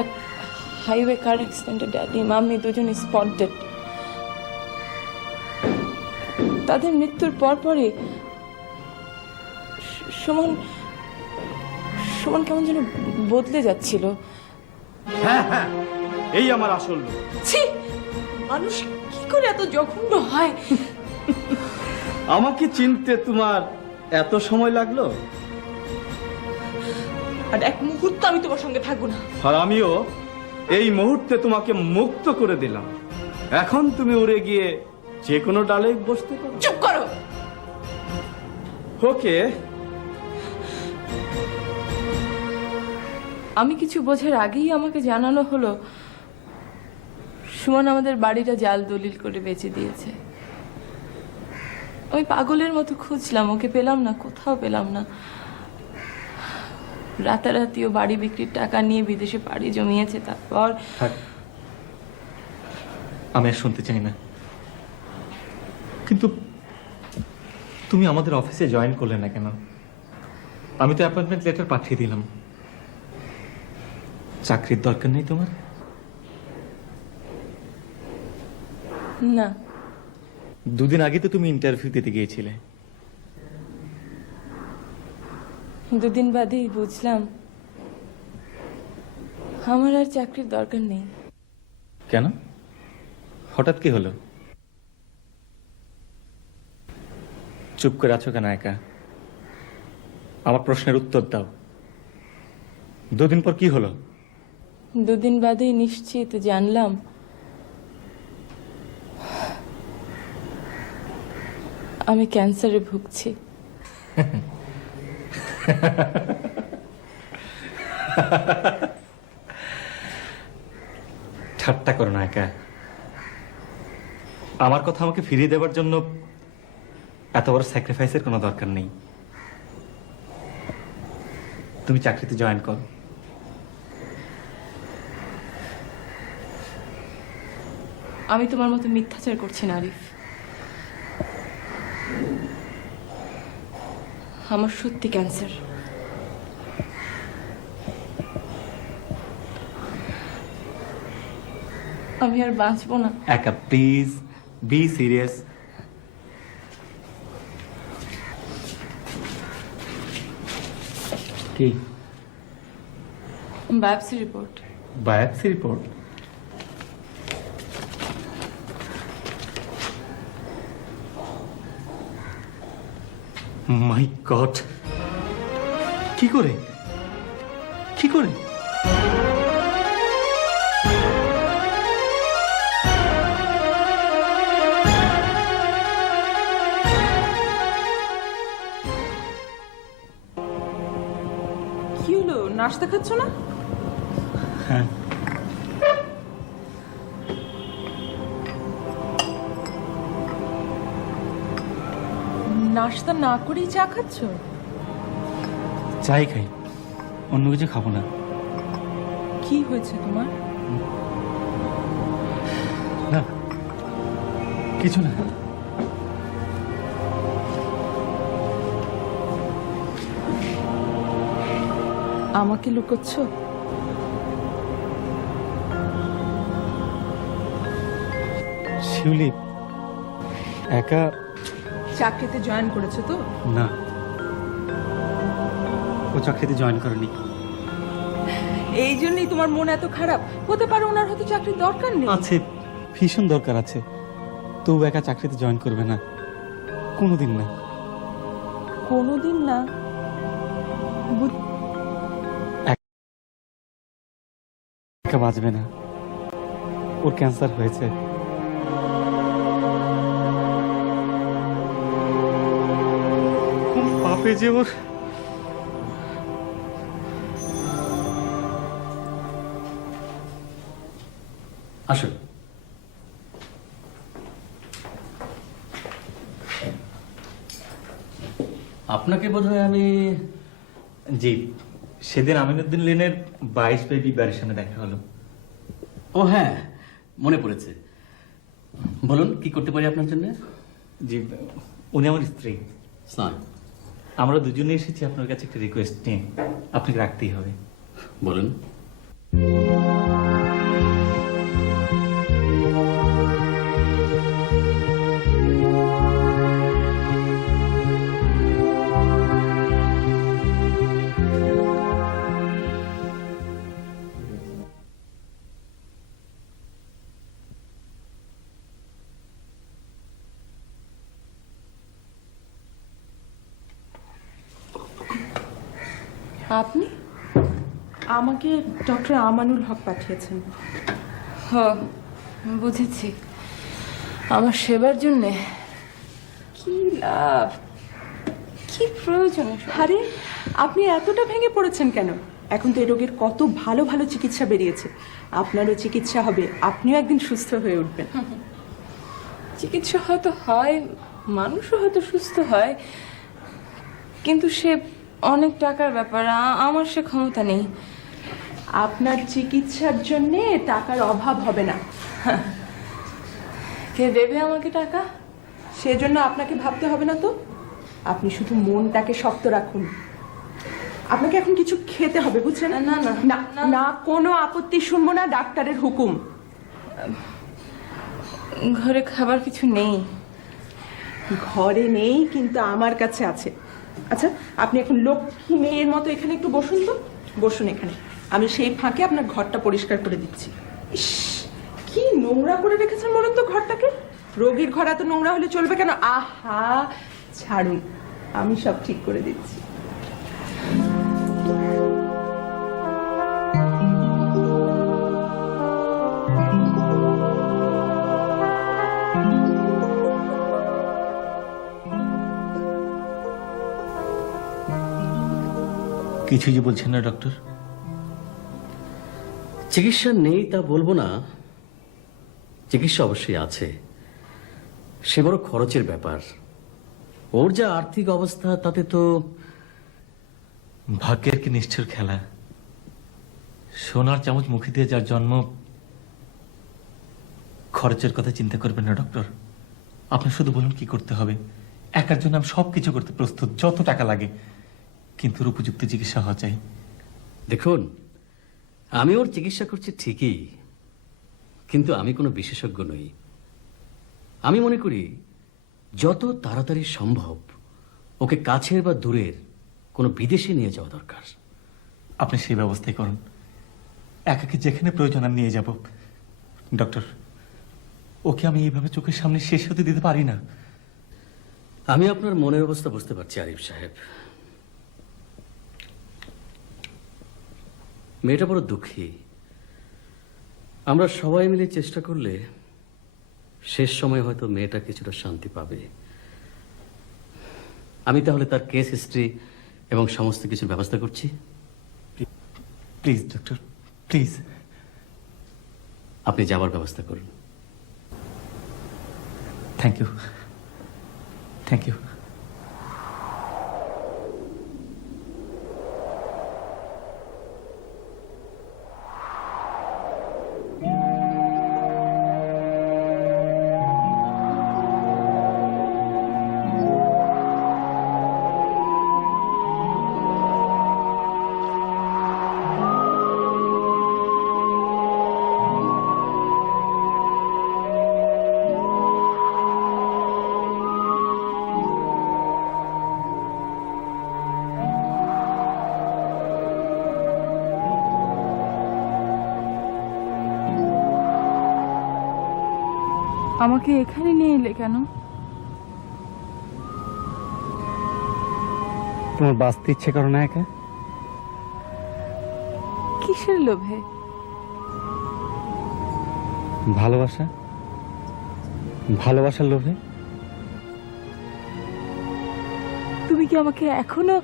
এক হাইওয়ে কার অ্যাক্সিডেন্টে ড্যাডি মাম্মি দুজনে স্পট ডেড। তাদের মৃত্যুর পরপরই সুমন সুমন কেমন যেন বদলে যাচ্ছিল। হ্যাঁ হ্যাঁ, এই আমার আসল লোক। ছি, মানুষ কি করে এত জঘন্য হয়? আমাকে চিনতে তোমার এত সময় লাগলো? আর এক মুহূর্ত আমি তোমার সঙ্গে থাকবো না। আর আমিও এই মুহূর্তে তোমাকে মুক্ত করে দিলাম। এখন তুমি উড়ে গিয়ে যে কোনো ডালে বসতে পারো। চুপ করো। ওকে, আমি কিছু বোঝার আগেই আমাকে জানানো হলো সুমন আমাদের বাড়িটা জাল দলিল করে বেচে দিয়েছে। আমি পাগলের মতো খুঁজলাম, ওকে পেলাম না, কোথাও পেলাম না। রাতারাতিও বাড়ি বিক্রির টাকা নিয়ে বিদেশে পাড়ি জমিয়েছে। তারপর আমি আর শুনতে চাই না, কিন্তু তুমি আমাদের অফিসে জয়েন করলে না কেন? আমি তো অ্যাপয়েন্টমেন্ট লেটার পাঠিয়ে দিলাম। চাকরির দরকার নেই তোমার? না, দুদিন আগে তো তুমি ইন্টারভিউ দিতে গিয়েছিলে। দুদিন বাদেই বুঝলাম আমার আর চাকরির দরকার নেই। কেন, হঠাৎ কি হলো? চুপ করে আছো কেন একা? আমার প্রশ্নের উত্তর দাও। দুদিন পর কি হলো? দুদিন বাদেই নিশ্চিত জানলাম আমি ক্যান্সারে ভুগছি। ঠাট্টা করো না একা। আমার কথা আমাকে ফিরিয়ে দেওয়ার জন্য এত বড় স্যাক্রিফাইসের কোনো দরকার নেই। তুমি চাকরিতে জয়েন করো। আমি তোমার মতো মিথ্যাচার করছি না আরিফ। আমার সত্যি ক্যান্সার। আমি আর বাঁচবো না। একা প্লিজ বি সিরিয়াস। কি biopsy report? Biopsy report? My god, কি করে কি করে? কি হলো, নাস্তা খাচ্ছ না? হ্যাঁ, নাস্তা না করেই চা খাচ্ছ? চাই খাই, অন্য কিছু খাবো না। কি হয়েছে তোমার? না, কিছু না। আমাকে লুকোচ্ছ? শিউলি, একা চাকরিতে জয়েন করেছো তো? না, ও চাকরিতে জয়েন করেনি। এই জন্যই তোমার মন এত খারাপ? হতে পারে ওনার হয়তো চাকরির দরকার নেই। আছে, ভীষণ দরকার আছে, তো ও একা চাকরিতে জয়েন করবে না, কোনোদিন না। কোনোদিন না? একা বাঁচবে না, ওর ক্যান্সার হয়েছে। কোন পাপে যে ওর। আসো। আপনাকে বোধহয় আমি, জি, সেদিন আমিনুদ্দিন লেনের 22 বেবি বাড়ির সামনে দেখা হলো। ও হ্যাঁ, মনে পড়েছে। বলুন কি করতে পারি আপনার জন্য? জি, উনি আমার স্ত্রী। স্নান। আমরা দুজনে এসেছি আপনার কাছে একটা রিকোয়েস্ট নিয়ে, আপনাকে রাখতেই হবে। বলুন। আপনি আমাকে ডক্টর আমানুল হক পাঠিয়েছেন। হ, বুঝেছি। আমার সেবার জন্যে কি লাভ, কি প্রয়োজন? আরে আপনি এতটা ভেঙে পড়েছেন কেন? এখন তো এই রোগের কত ভালো ভালো চিকিৎসা বেরিয়েছে। আপনারও চিকিৎসা হবে, আপনিও একদিন সুস্থ হয়ে উঠবেন। চিকিৎসা হয়তো হয়, মানুষও হয়তো সুস্থ হয়, কিন্তু সে অনেক টাকার ব্যাপার। আমার সে ক্ষমতা নেই। আপনার চিকিৎসার জন্যে টাকার অভাব হবে না। কে দেবে আমাকে টাকা? সেজন্য আপনাকে ভাবতে হবে না তো। আপনি শুধু মনটাকে শক্ত রাখুন। আপনাকে এখন কিছু খেতে হবে, বুঝছেন? না না না না, কোনো আপত্তি শুনবো না, ডাক্তারের হুকুম। ঘরে খাবার কিছু নেই। ঘরে নেই কিন্তু আমার কাছে আছে। আচ্ছা, আপনি এখন লক্ষ্মী মেয়ের মতো এখানে একটু বসুন তো। বসুন এখানে, আমি সেই ফাঁকে আপনার ঘরটা পরিষ্কার করে দিচ্ছি। ইস, কি নোংরা করে রেখেছেন বলুন তো ঘরটাকে। রোগীর ঘর এত নোংরা হলে চলবে কেন? আহা, ছাড়ুন, আমি সব ঠিক করে দিচ্ছি। কিছুই যে বলছেন না ডক্টর। চিকিৎসা নেই তা বলবো না, চিকিৎসা অবশ্যই আছে। সে বড় খরচের ব্যাপার। ওর যা আর্থিক অবস্থা তাতে তো। ভাগ্যের কি নিষ্ঠুর খেলা। সোনার চামচ মুখে দিয়ে যার জন্ম, খরচের কথা চিন্তা করবেন না ডক্টর। আপনি শুধু বলুন কি করতে হবে। একার জন্য আমি সবকিছু করতে প্রস্তুত, যত টাকা লাগে, কিন্তু ওর উপযুক্ত চিকিৎসা হওয়া চাই। দেখুন, আমি ওর চিকিৎসা করছি ঠিকই, কিন্তু আমি কোনো বিশেষজ্ঞ নই। আমি মনে করি যত তাড়াতাড়ি সম্ভব ওকে কাছের বা দূরের কোনো বিদেশে নিয়ে যাওয়া দরকার। আপনি সেই ব্যবস্থাই করুন। একাকে যেখানে প্রয়োজন আমি নিয়ে যাব। ডক্টর, ওকে আমি এইভাবে চোখের সামনে শেষ হতে দিতে পারি না। আমি আপনার মনের অবস্থা বুঝতে পারছি আরিফ সাহেব। মেয়েটা বড় দুঃখী। আমরা সবাই মিলে চেষ্টা করলে শেষ সময় হয়তো মেয়েটা কিছুটা শান্তি পাবে। আমি তাহলে তার কেস হিস্ট্রি এবং সমস্ত কিছুর ব্যবস্থা করছি। Please doctor, please. আপনি যাবার ব্যবস্থা করুন। Thank you, thank you. আমাকে এখানে নিয়ে এলে কেন? তোমার বাঁচতে ইচ্ছে করো না একা? কিসের লোভে? ভালোবাসা, ভালোবাসার লোভে। তুমি কি আমাকে এখনো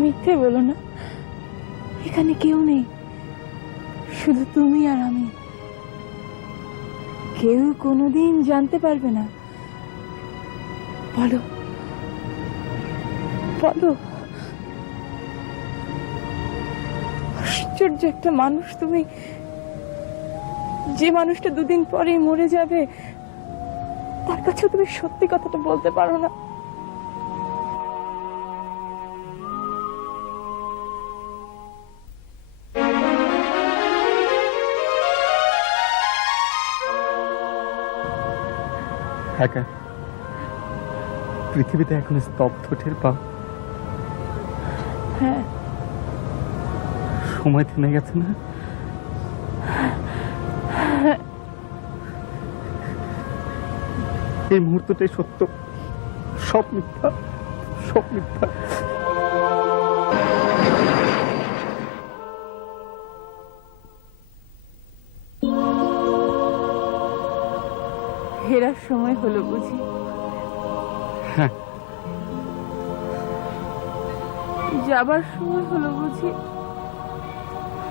মিথ্যে বলো না? এখানে কেউ নেই, শুধু তুমি আর আমি। কেউ কোনোদিন জানতে পারবে না। বলো বলো। আশ্চর্য একটা মানুষ তুমি, যে মানুষটা দুদিন পরেই মরে যাবে তার কাছেও তুমি সত্যি কথাটা বলতে পারো না। একা পৃথিবীতে এখন স্তব্ধ টের পাও? হ্যাঁ, সময় থেমে গেছে না? এই মুহূর্তটাই সত্য, সব মিথ্যা, সব মিথ্যা। ফেরার সময় হলো বুঝি? হ্যাঁ। যাবার সময় হলো বুঝি?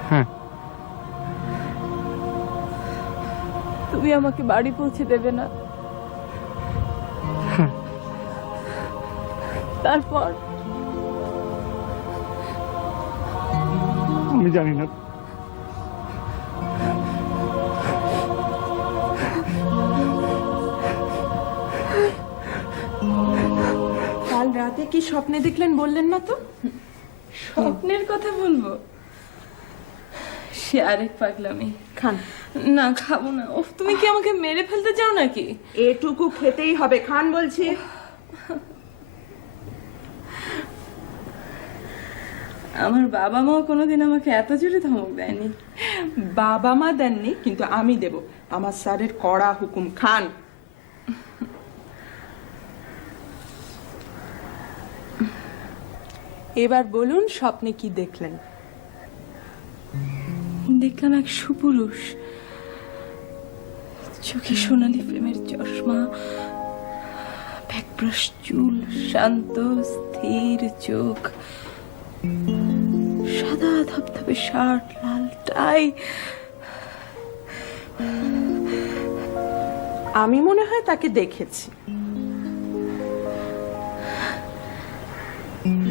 হ্যাঁ। তুমি আমাকে বাড়ি পৌঁছে দেবে না? তারপর আমি জানি না। কাল রাতে কি স্বপ্নে দেখলেন বললেন না তো? স্বপ্নের কথা বলবো? সে আরেক পাগলামি। খান। না, খাবো না। ওহ, তুমি কি আমাকে মেরে ফেলতে চাও নাকি? এটুকু খেতেই হবে, খান বলছি। আমার বাবা মাও কোনোদিন আমাকে এত জোরে ধমক দেয়নি। বাবা মা দেননি, কিন্তু আমি দেব। আমার স্যারের কড়া হুকুম। খান। এবার বলুন স্বপ্নে কি দেখলেন? দেখলাম এক সুপুরুষ, চোখে সোনালি প্রেমের চশমা, ব্যাকব্রাশ চুল, শান্ত স্থির চোখ, সাদা ধবধবে শার্ট, লাল টাই। আমি মনে হয় তাকে দেখেছি।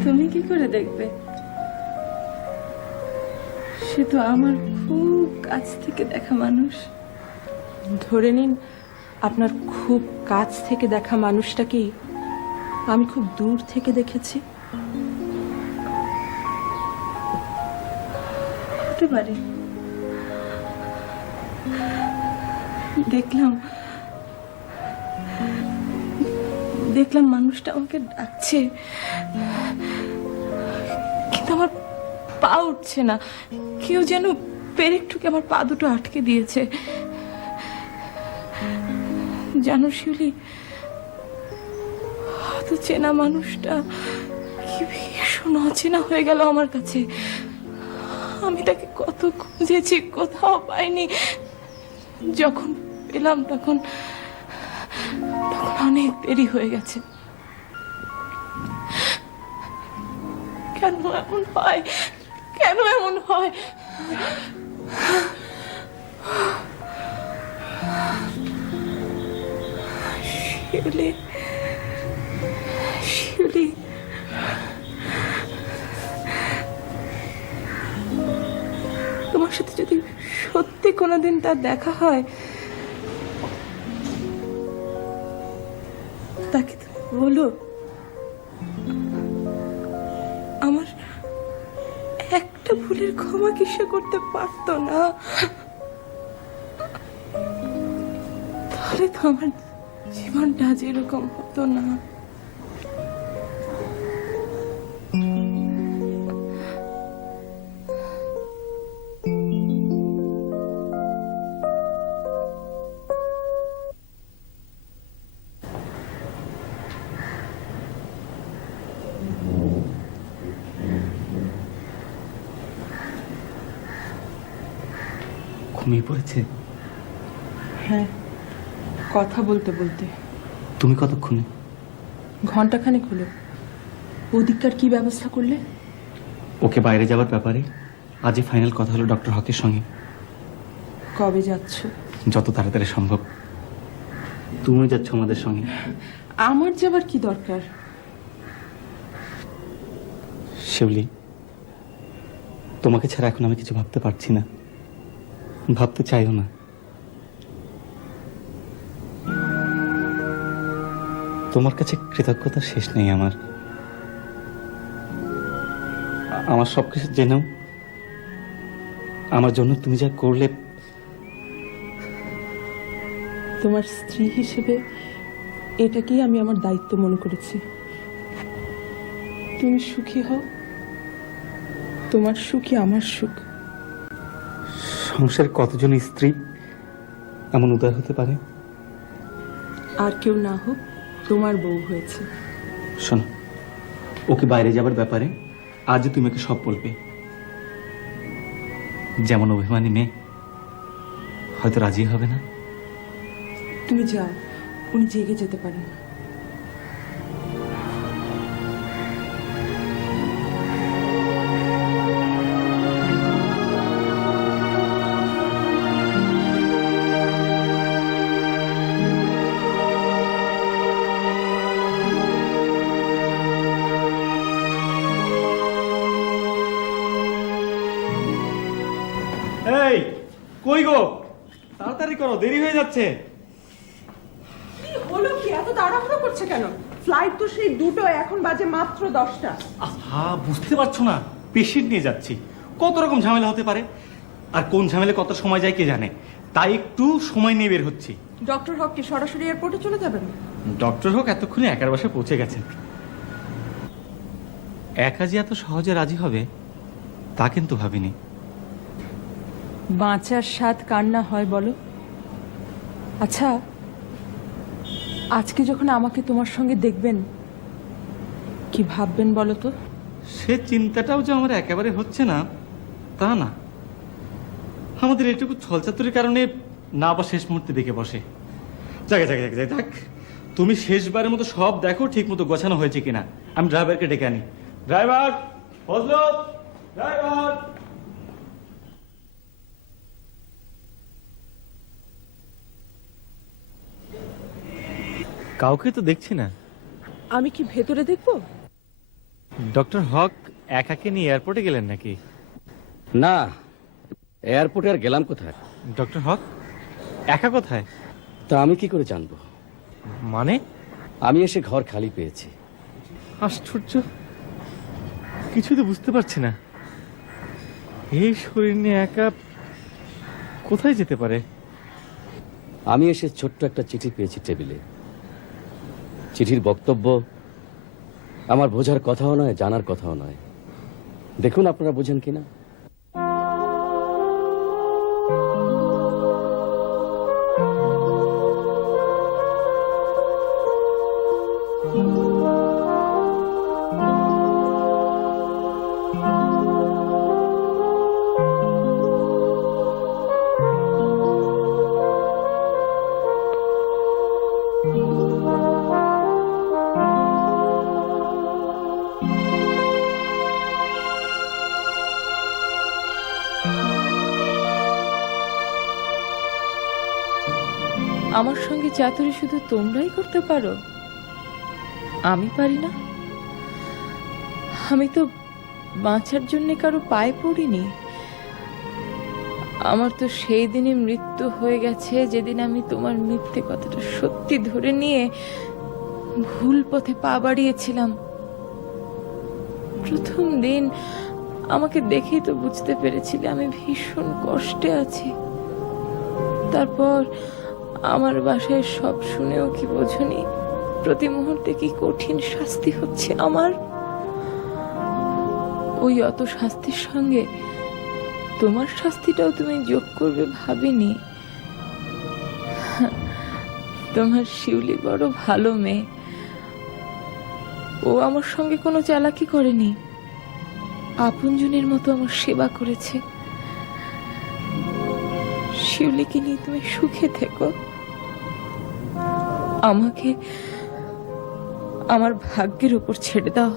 তুমি কি করে দেখবে? সে তো আমার খুব কাছ থেকে দেখা মানুষ। ধরে নিন আপনার খুব কাছ থেকে দেখা মানুষটাকেই আমি খুব দূর থেকে দেখেছি। হতে পারে। দেখলাম মানুষটা আমাকে ডাকছে, কিন্তু আমার পা উঠছে না। কেউ যেন পেরেক ঠুকে আমার পা দুটো আটকে দিয়েছে। জানো শিউলি, হয়তো চেনা মানুষটা কি ভীষণ অচেনা হয়ে গেল আমার কাছে। আমি তাকে কত খুঁজেছি, কোথাও পাইনি। যখন পেলাম তখন অনেক দেরি হয়ে গেছে। কেন এমন হয়? কেন এমন হয়? শিউলি, শিউলি, তোমার সাথে যদি সত্যি কোনোদিন তার দেখা হয়, তাকে তুমি বলো আমার একটা ভুলের ক্ষমা কি সে করতে পারতো না? তাহলে তো আমার জীবনটা যেরকম হতো না। ঘুমিয়ে পড়েছে? হ্যাঁ, কথা বলতে বলতে। তুমি কতক্ষণে? ঘন্টাখানেক হলো। ওদিককার কি ব্যবস্থা করলে? ওকে বাইরে যাওয়ার ব্যাপারে আজই ফাইনাল কথা হলো ডক্টর হকের সঙ্গে। কবে যাচ্ছ? যত তাড়াতাড়ি সম্ভব। তুমি যাচ্ছ আমাদের সঙ্গে? আমার যাবার কি দরকার? শিউলি, তোমাকে ছাড়া এখন আমি কিছু ভাবতে পারছি না, ভাবতে চাইও না। তোমার কাছে কৃতজ্ঞতার শেষ নেই আমার। আমার সবকিছু জেনেও আমার জন্য তুমি যা করলে, তোমার স্ত্রী হিসেবে এটাকেই আমি আমার দায়িত্ব মনে করেছি। তুমি সুখী হও, তোমার সুখই আমার সুখ। সংসারে কতজন স্ত্রী এমন উদার হতে পারে? আর কেউ না হোক, তোমার বউ হয়েছে। শোনো, ওকে বাইরে যাবার ব্যাপারে আজও তুমি ওকে সব বলবে। যেমন অভিমানী মেয়ে হয়তো রাজি হবে না। তুমি যাও, উনি জেগে যেতে পারেন। এই কই গো, তাড়াতাড়ি করো, দেরি হয়ে যাচ্ছে। হলো কি, এত তাড়াহুড়ো করছে কেন? ফ্লাইট তো সেই দুটো, এখন বাজে মাত্র 10টা। বুঝতে পারছো না, পেশেন্ট নিয়ে যাচ্ছি, কত রকম ঝামেলা হতে পারে, আর কোন ঝামেলা কত সময় যায় কে জানে। তাই একটু সময় নিয়ে বের হচ্ছি। ডক্টর হক কি সরাসরি এয়ারপোর্টে চলে যাবেন? ডক্টর হোক এতক্ষণে একার বাসায় পৌঁছে গেছেন। একা যে এত সহজে রাজি হবে তা কিন্তু ভাবিনি। বাঁচার স্বাদ কার না হয় বলো? আচ্ছা, আজকে যখন আমাকে তোমার সঙ্গে দেখবেন কি ভাববেন বলো তো? সে চিন্তাটাও যে আমার একেবারে হচ্ছে না তা না, আমাদের এটুকু ছলচাতুরির কারণে না বা শেষ মুহূর্তে দেখে বসে। যাক যাক যাক যাক, তুমি শেষবারের মতো সব দেখো ঠিক মতো গোছানো হয়েছে কিনা। আমি ড্রাইভারকে ডেকে আনি। Driver, Fazal, driver. কাউকে তো দেখছি না। আমি কি ভেতরে দেখবো? ডক্টর হক একাকে নিয়ে এয়ারপোর্টে গেলেন নাকি? না, এয়ারপোর্টে আর গেলাম কোথায়? ডক্টর হক একা কোথায়? তা আমি কি করে জানবো? মানে? আমি এসে ঘর খালি পেয়েছি। আশ্চর্য, কিছু তো বুঝতে পারছি না। এই শরীর নিয়ে একা কোথায় যেতে পারে? আমি এসে ছোট্ট একটা চিঠি পেয়েছি টেবিলে। চিঠির বক্তব্য আমার বোঝার কথাও নয়, জানার কথাও নয়। দেখুন আপনারা বোঝেন কিনা। আমার সঙ্গে চাতুরি শুধু তোমরাই করতে পারো, আমি পারি না? আমি তো বাঁচার জন্য কারো পায়ে পড়িনি। আমার তো সেই দিনই মৃত্যু হয়ে গেছে যেদিন আমি তোমার মিথ্যে কথাটা সত্যি ধরে নিয়ে ভুল পথে পা বাড়িয়েছিলাম। প্রথম দিন আমাকে দেখেই তো বুঝতে পেরেছিলে আমি ভীষণ কষ্টে আছি। তারপর আমার বাসায় সব শুনেও কি বোঝনি প্রতি মুহূর্তে কি কঠিন শাস্তি হচ্ছে আমার? ওই অত শাস্তির সঙ্গে তোমার শাস্তিটাও তুমি যোগ করবে ভাবিনি। তোমার শিউলি বড় ভালো মেয়ে, ও আমার সঙ্গে কোনো চালাকি করেনি, আপনজনের মতো আমার সেবা করেছে। শিউলিকে নিয়ে তুমি সুখে থেকো, আমাকে আমার ভাগ্যের উপর ছেড়ে দাও।